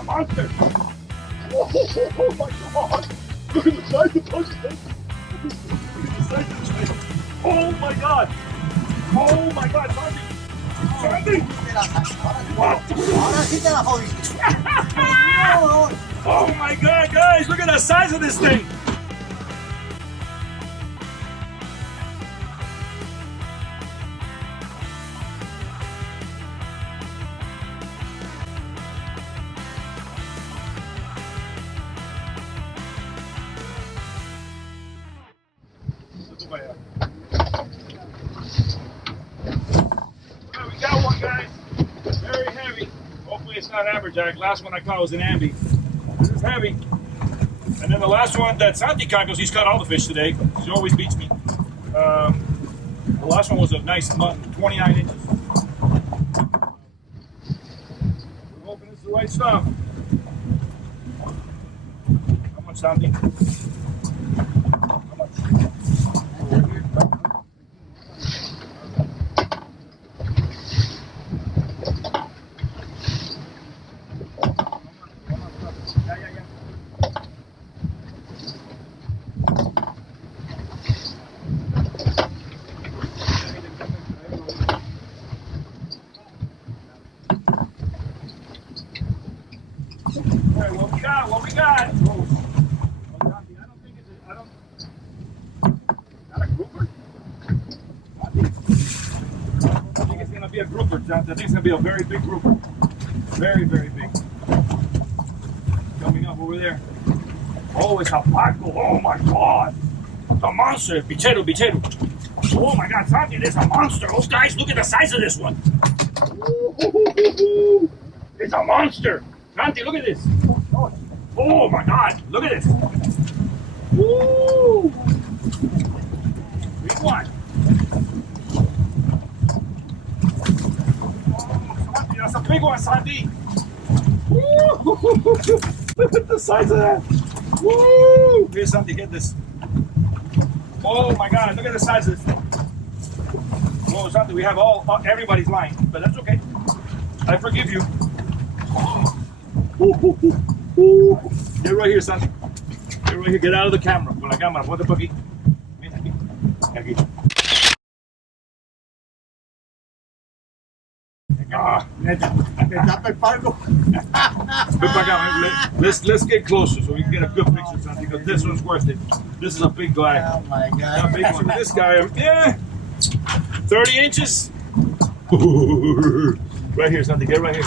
a monster. Oh my God. Look at the size of the punch. Look at the size of the fish. Oh my God. Oh my God, Santi. Santi. What? Oh my God, guys, look at the size of this thing. We got one, guys. Very heavy. Hopefully it's not amberjack. Last one I caught was an ambi. This is heavy. And then the last one that Santi caught, because he's caught all the fish today. He always beats me. The last one was a nice mutton, 29 inches. We're hoping it's the right stuff. How much, Santi? How much? What we got? Oh, I don't think it's not a grouper? I think it's going to be a grouper. I think it's going to be a very big grouper. Very, very big. Coming up over there. Oh, it's a paco. Oh my God. It's a monster. Bichero. Oh my God, Santi, there's a monster. Oh, guys, look at the size of this one. It's a monster. Santi, look at this. Oh my God, look at this. Woo! Big one. Oh, Santi, that's a big one, Santi. Woo! Look at the size of that. Woo! Here, Santi, get this. Oh my God, look at the size of this thing. Oh, Santi, we have everybody's line, but that's okay. I forgive you. Get right here, Santi. Get right here. Get out of the camera. Con la cámara. Ponte por aquí. Ven aquí. Aquí. Let's get closer so we can get a good picture, Santi, because this one's worth it. This is a big guy. Oh my God. A big one. This guy, yeah, 30 inches. Right here, Santi. Get right here.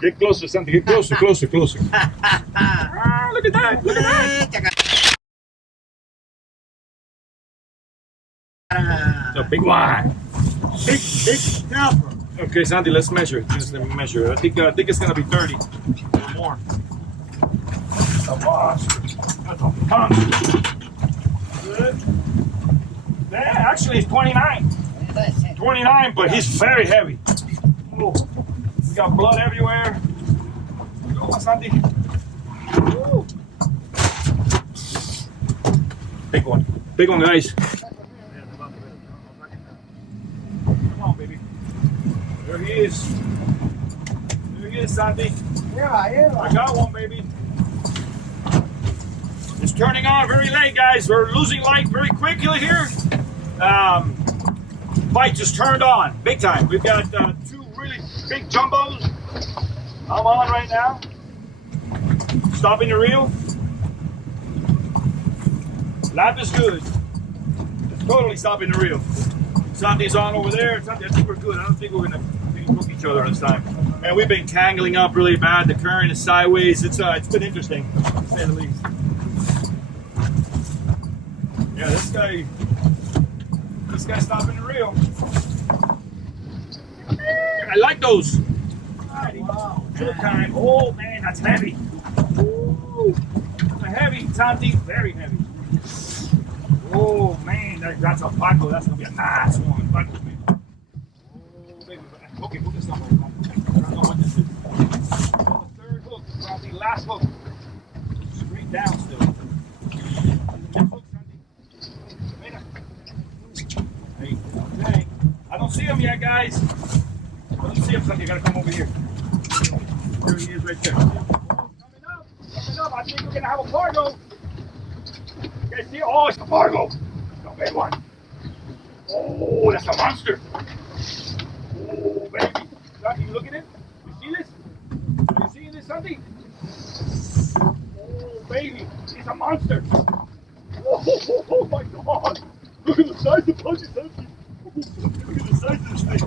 Get closer, Santi. Get closer. Look at that. It's a big one. Big snapper. Okay, Santi, let's measure. Let me measure. I think it's gonna be 30 or more. That's a monster. That's a monster. Good. Yeah, actually it's 29. 29, but he's very heavy. Oh, we got blood everywhere. Go on, Santi. Woo. Big one, guys. Come on, baby. There he is. Santi. Yeah. I got one, baby. It's turning on very late, guys. We're losing light very quickly here. Light just turned on, big time. We've got 2 really big jumbos. I'm on right now. Stopping the reel. Lap is good. It's totally stopping the reel. Santi's on over there. Santi, I think we're good. I don't think we're gonna hook each other this time. Man, we've been tangling up really bad. The current is sideways. It's been interesting, to say the least. Yeah, this guy's stopping the reel. I like those. Wow. Good time. Oh man, that's heavy. Ooh. Heavy, Santi, very heavy. Oh man, that's a paco. That's gonna be a nice one. Paco, baby. Oh baby. Okay, put this on. I don't know what this is. Oh, the 3rd hook, probably last hook. Straight down still. Next hook, Santi. home yet, guys. Let's see if something gotta come over here. There he is right there. Coming up. I think we're gonna have a cargo. You guys see? Oh, it's a cargo. It's a big one. Oh, that's a monster. Oh, baby. Can you look at it? You see this? You see this, something? Oh, baby. It's a monster. Oh my God. Look at the size of the punches, Santi. Look at the size of this thing.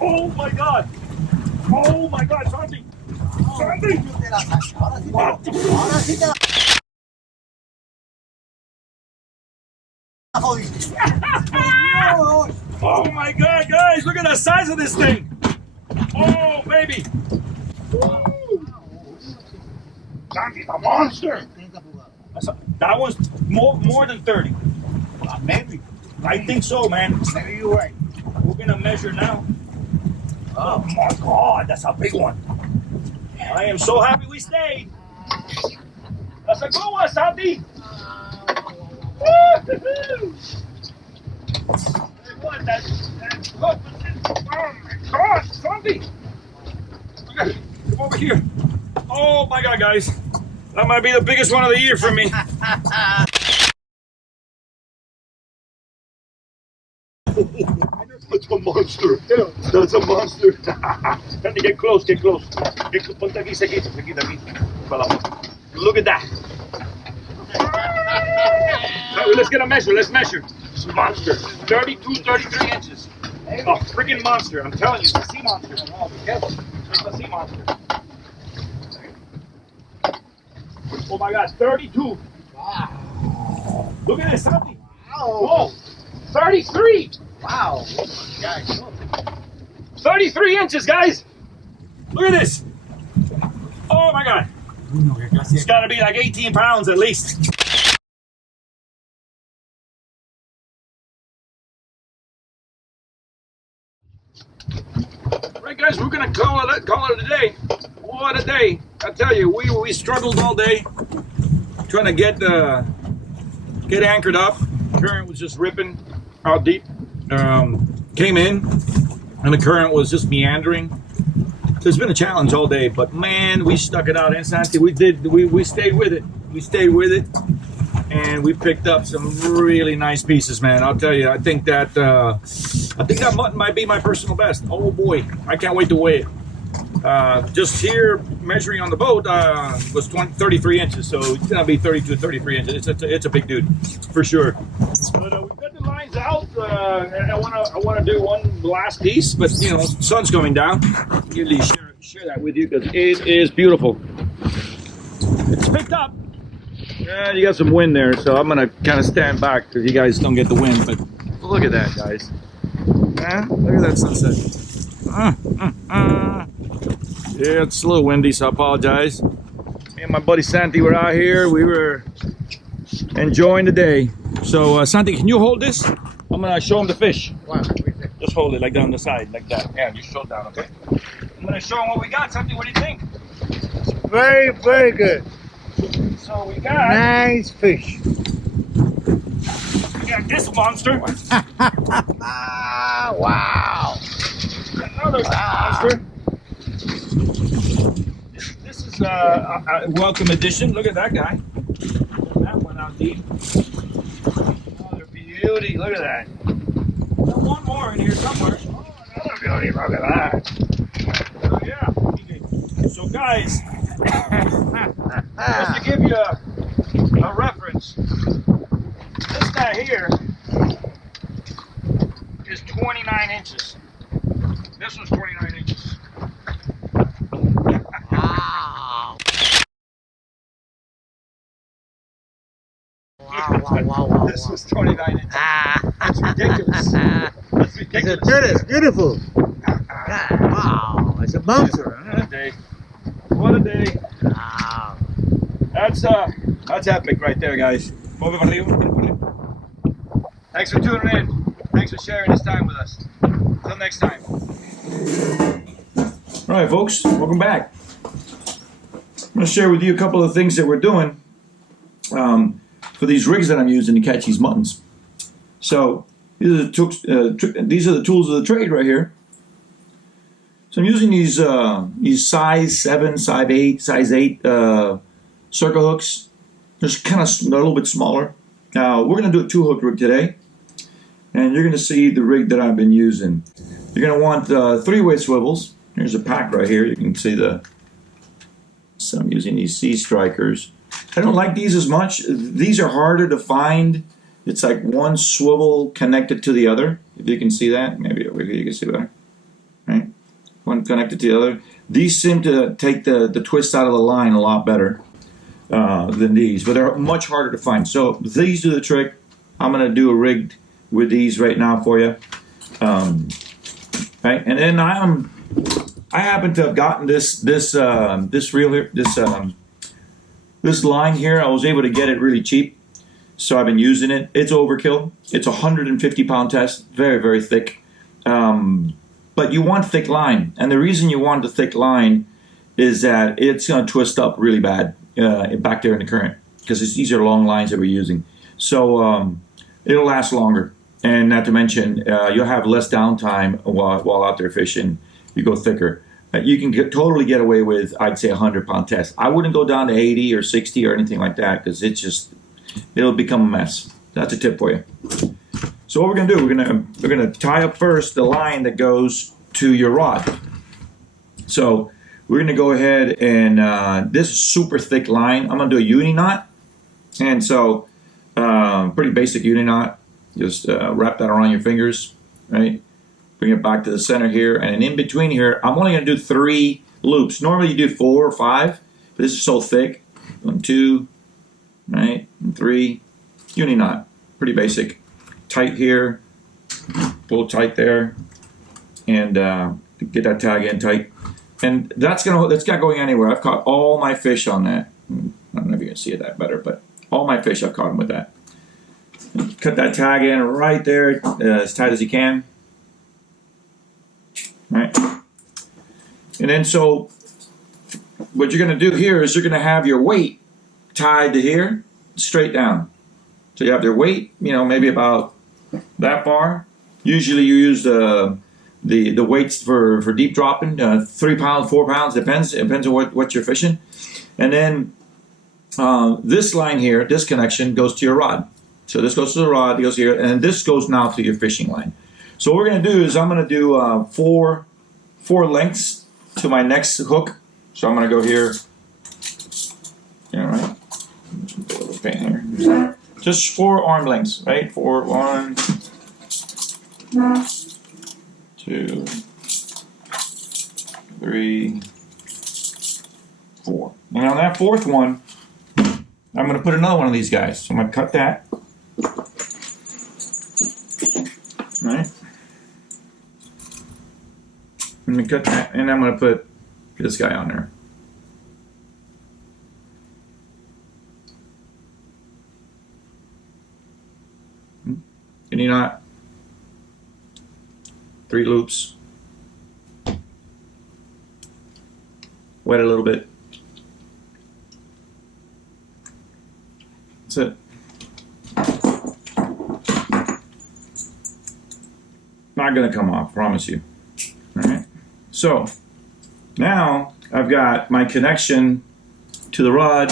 Oh my God. Oh my God, Santi. Santi. What? Oh my God, guys, look at the size of this thing. Oh, baby. Santi's a monster. That was more than 30. Maybe. I think so, man. Maybe you're right. We're gonna measure now. Oh my God, that's a big one. I am so happy we stayed. That's a good one, Santi. What? Look, oh my God, Santi. Look at it. Come over here. Oh my God, guys. That might be the biggest one of the year for me. That's a monster. That's a monster. Santi, get close, get close. Ponte aquí, cerquita, aquí. Look at that. Let's get a measure, let's measure. It's a monster. 32, 33 inches. A freaking monster. I'm telling you, it's a sea monster. Oh, be careful. It's a sea monster. Oh my God, 32. Wow. Look at this, Santi. Wow. Oh, 33. Wow. 33 inches, guys. Look at this. Oh my God. It's got to be like 18 pounds at least. Right, guys, we're gonna call it a day. What a day! I tell you, we struggled all day trying to get anchored up. Current was just ripping out deep. Came in, and the current was just meandering. So it's been a challenge all day, but man, we stuck it out. And Santi, we stayed with it. We stayed with it, and we picked up some really nice pieces, man. I'll tell you, I think that mutton might be my personal best. Oh boy, I can't wait to weigh it. Just here measuring on the boat was 33 inches, so it's gonna be 32, 33 inches. It's a big dude for sure. But we've got the lines out. And I wanna do one last piece, but you know, sun's coming down. Usually share that with you because it is beautiful. It's picked up. You got some wind there, so I'm gonna kind of stand back because you guys don't get the wind. But look at that, guys. Look at that sunset. Yeah, it's a little windy, so I apologize. Me and my buddy Santi were out here. We were enjoying the day. So, Santi, can you hold this? I'm gonna show him the fish. Just hold it like down the side, like that. Yeah, just show it down, okay? I'm gonna show him what we got. Santi, what do you think? Very, very good. So we got nice fish. We got this monster. Wow. Another monster. This is a welcome addition. Look at that guy. That went out deep. Another beauty. Look at that. Got one more in here somewhere. Oh, another beauty. Look at that. So yeah. So guys, just to give you a reference, this guy here is 29 inches. This one's 29 inches. Wow. Wow. This was 29 inches. That's ridiculous. That's ridiculous. It's beautiful. Wow. It's a monster. What a day. What a day. Wow. That's epic right there, guys. Thanks for tuning in. Thanks for sharing this time with us. Until next time. All right, folks, welcome back. I'm going to share with you a couple of things that we're doing for these rigs that I'm using to catch these muttons. So These are the tools of the trade right here. So I'm using these size 7, size 8 circle hooks. They're kind of a little bit smaller. Now we're going to do a 2-hook rig today, and you're going to see the rig that I've been using. You're going to want 3-way swivels. Here's a pack right here. You can see so I'm using these Sea Strikers. I don't like these as much. These are harder to find. It's like one swivel connected to the other. If you can see that, maybe over here you can see better. Right? One connected to the other. These seem to take the twist out of the line a lot better than these, but they're much harder to find. So these do the trick. I'm going to do a rig with these right now for you. Right, and then I happen to have gotten this reel here, this line here. I was able to get it really cheap, so I've been using it. It's overkill. It's a 150-pound test, very, very thick. But you want thick line, and the reason you want the thick line is that it's going to twist up really bad back there in the current, because these are long lines that we're using. So it'll last longer, and not to mention you'll have less downtime while out there fishing. You go thicker. You can totally get away with, I'd say, a 100-pound test. I wouldn't go down to 80 or 60 or anything like that, because it'll become a mess. That's a tip for you. So what we're gonna do, we're gonna tie up first the line that goes to your rod. So we're gonna go ahead and this is super thick line. I'm gonna do a uni knot, and so pretty basic uni knot. Just wrap that around your fingers, right? Bring it back to the center here, and in between here, I'm only gonna do 3 loops. Normally you do 4 or 5, but this is so thick. 1, 2, right, and 3. Uni knot, pretty basic. Tight here, pull tight there, and get that tag in tight. And that's not going anywhere. I've caught all my fish on that. I don't know if you can see it that better, but all my fish I've caught them with that. Cut that tag in right there, as tight as you can. Right, and then so what you're going to do here is you're going to have your weight tied to here, straight down. So you have your weight, maybe about that far. Usually you use the weights for deep dropping, 3 pounds, 4 pounds, depends on what you're fishing. And then this line here, this connection goes to your rod. So this goes to the rod, it goes here, and this goes now to your fishing line. So what we're going to do is I'm going to do 4 lengths to my next hook. So I'm going to go here. Yeah, right. Put a little paint here. Just 4 arm lengths, right? 4, 1, 2, 3, 4. And on that 4th one, I'm going to put another one of these guys. So I'm going to cut that. Right? I'm going to cut that, and I'm going to put this guy on there. Uni knot, 3 loops, wet it a little bit. That's it. Not going to come off, promise you. All right. So now I've got my connection to the rod,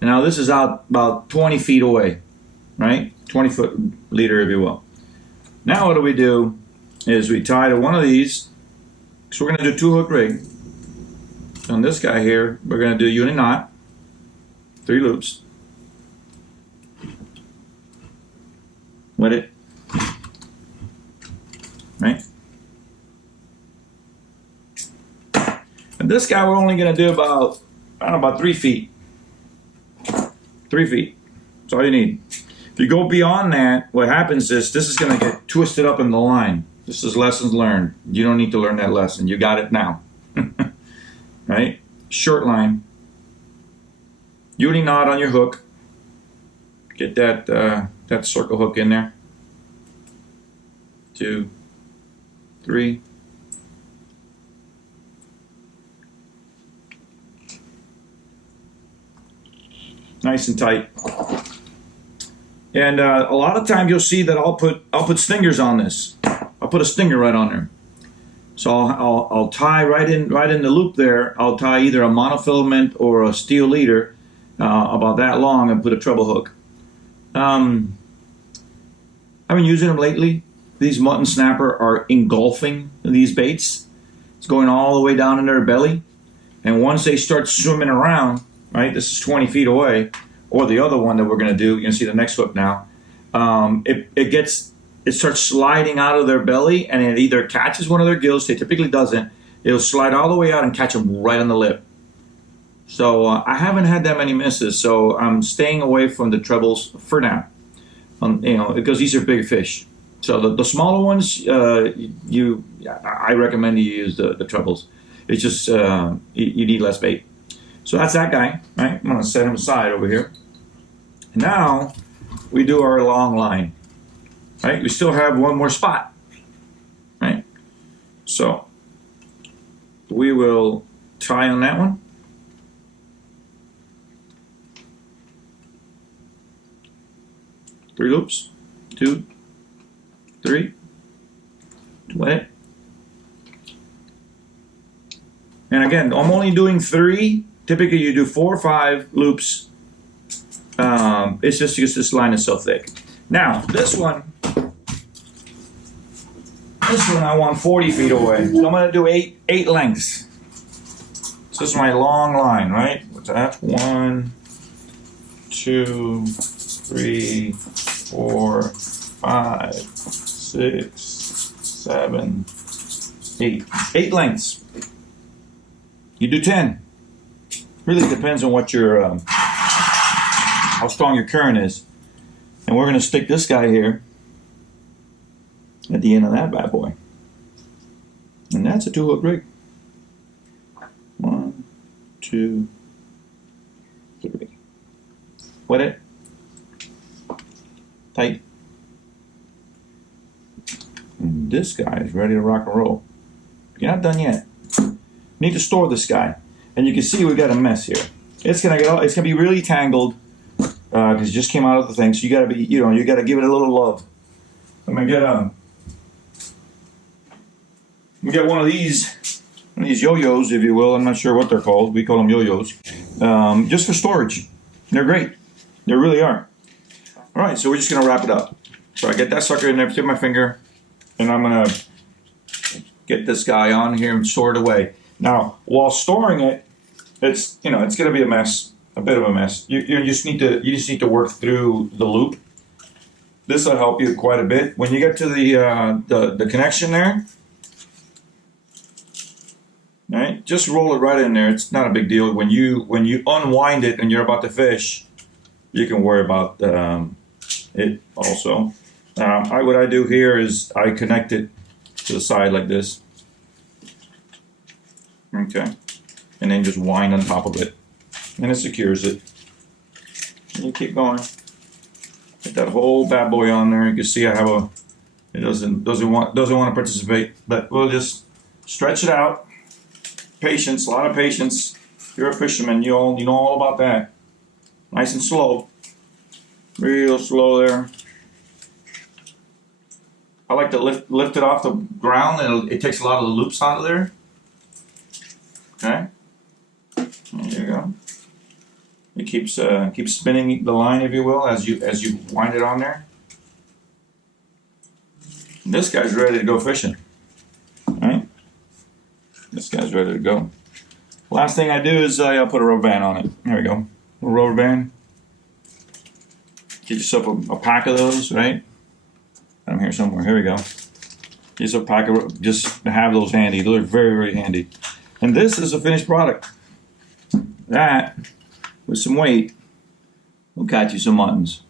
and now this is out about 20 feet away, right? 20-foot leader, if you will. Now what do is we tie to one of these. So we're going to do 2-hook rig. On this guy here, we're going to do uni knot, 3 loops. Wet it. Right? And this guy we're only going to do about, about 3 feet. 3 feet. That's all you need. If you go beyond that, what happens is this is going to get twisted up in the line. This is lessons learned. You don't need to learn that lesson. You got it now. Right? Short line. Uni knot on your hook. Get that circle hook in there. 2, 3. Nice and tight. And a lot of times you'll see that I'll put stingers on this. I'll put a stinger right on there. So I'll tie right in the loop there. I'll tie either a monofilament or a steel leader about that long and put a treble hook. I've been using them lately. These Mutton Snapper are engulfing these baits. It's going all the way down in their belly. And once they start swimming around, right, this is 20 feet away, or the other one that we're going to do, you're going to see the next hook now, it starts sliding out of their belly, and it either catches one of their gills, it typically doesn't, it'll slide all the way out and catch them right on the lip. So I haven't had that many misses, so I'm staying away from the trebles for now, because these are big fish. So the smaller ones, I recommend you use the trebles. It's just, you need less bait. So that's that guy, right? I'm gonna set him aside over here. Now, we do our long line, right? We still have one more spot, right? So, we will tie on that one. Three loops, 2, 3, wet it. And again, I'm only doing 3. Typically you do 4 or 5 loops. It's just because this line is so thick. Now, this one I want 40 feet away. So I'm going to do 8 lengths. So this is my long line, right? What's that? 1, 2, 3, 4, 5, 6, 7, 8. 8 lengths. You do 10. Really depends on what your how strong your current is. And we're going to stick this guy here at the end of that bad boy. And that's a 2-hook rig. 1, 2, 3. Wet it. Tight. And this guy is ready to rock and roll. You're not done yet. Need to store this guy, and you can see we got a mess here. It's gonna be really tangled because it just came out of the thing. So you gotta be, you gotta give it a little love. I'm gonna get one of these yo-yos, if you will. I'm not sure what they're called. We call them yo-yos, just for storage. They're great. They really are. All right, so we're just gonna wrap it up. So I get that sucker in there, tip my finger, and I'm gonna get this guy on here and store it away. Now, while storing it, it's going to be a mess, a bit of a mess. You just need to work through the loop. This will help you quite a bit. When you get to the connection there, right? Just roll it right in there. It's not a big deal. When you unwind it and you're about to fish, you can worry about it also. What I do here is I connect it to the side like this. Okay, and then just wind on top of it, and it secures it. And you keep going. Get that whole bad boy on there. You can see I have it doesn't want to participate, but we'll just stretch it out. Patience, a lot of patience. If you're a fisherman, you know all about that. Nice and slow, real slow there. I like to lift it off the ground, and it takes a lot of the loops out of there. Okay, there you go. It keeps spinning the line, if you will, as you wind it on there. And this guy's ready to go fishing. All right, this guy's ready to go. Last thing I do is I put a rubber band on it. There we go, a rubber band. Get yourself a pack of those, right? I'm here somewhere. Here we go. Just a pack of, just to have those handy. Those are very, very handy. And this is a finished product. That, with some weight, will catch you some muttons.